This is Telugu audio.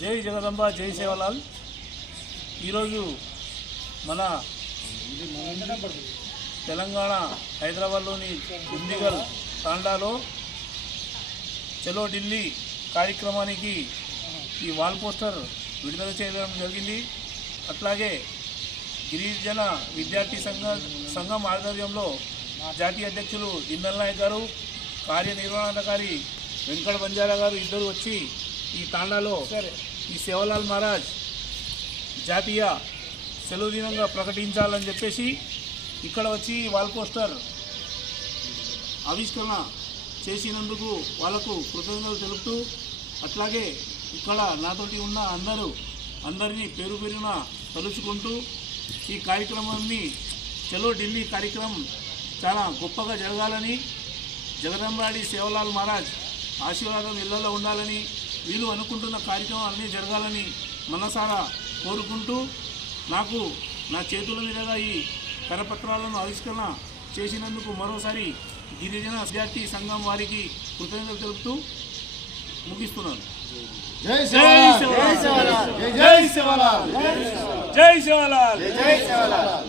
జై జగదంబ జై సేవలాల్. ఈరోజు మన తెలంగాణ హైదరాబాద్లోని దుండిగల్ తాండాలో చలో ఢిల్లీ కార్యక్రమానికి ఈ వాల్ పోస్టర్ విడుదల చేయడం జరిగింది. అట్లాగే గిరిజన విద్యార్థి సంఘం ఆధ్వర్యంలో జాతీయ అధ్యక్షులు ఇందల్ నాయక్ గారు, కార్యనిర్వహణాధికారి వెంకట బంజారా గారు ఇద్దరు వచ్చి ఈ తాండాలో ఈ సేవలాల్ మహారాజ్ జాతీయ సెలవు దినంగా ప్రకటించాలని చెప్పేసి ఇక్కడ వచ్చి వాల్ పోస్టర్ ఆవిష్కరణ చేసినందుకు వాళ్ళకు కృతజ్ఞతలు తెలుపుతూ, అట్లాగే ఇక్కడ నాతోటి ఉన్న అందరినీ పేరు పేరున తలుచుకుంటూ ఈ కార్యక్రమాన్ని చలో ఢిల్లీ కార్యక్రమం చాలా గొప్పగా జరగాలని, జగదంబాడి సేవలాల్ మహారాజ్ ఆశీర్వాదం ఇళ్లలో ఉండాలని, వీళ్ళు అనుకుంటున్న కార్యక్రమాలన్నీ జరగాలని మనసారా కోరుకుంటూ, నాకు నా చేతుల మీదుగా ఈ కరపత్రాలను ఆవిష్కరణ చేసినందుకు మరోసారి గిరిజన విద్యార్థి సంఘం వారికి కృతజ్ఞతలు తెలుపుతూ ముగిస్తున్నాను. జై సేవలాల్, జై సేవలాల్, జై సేవలాల్, జై సేవలాల్, జై సేవలాల్.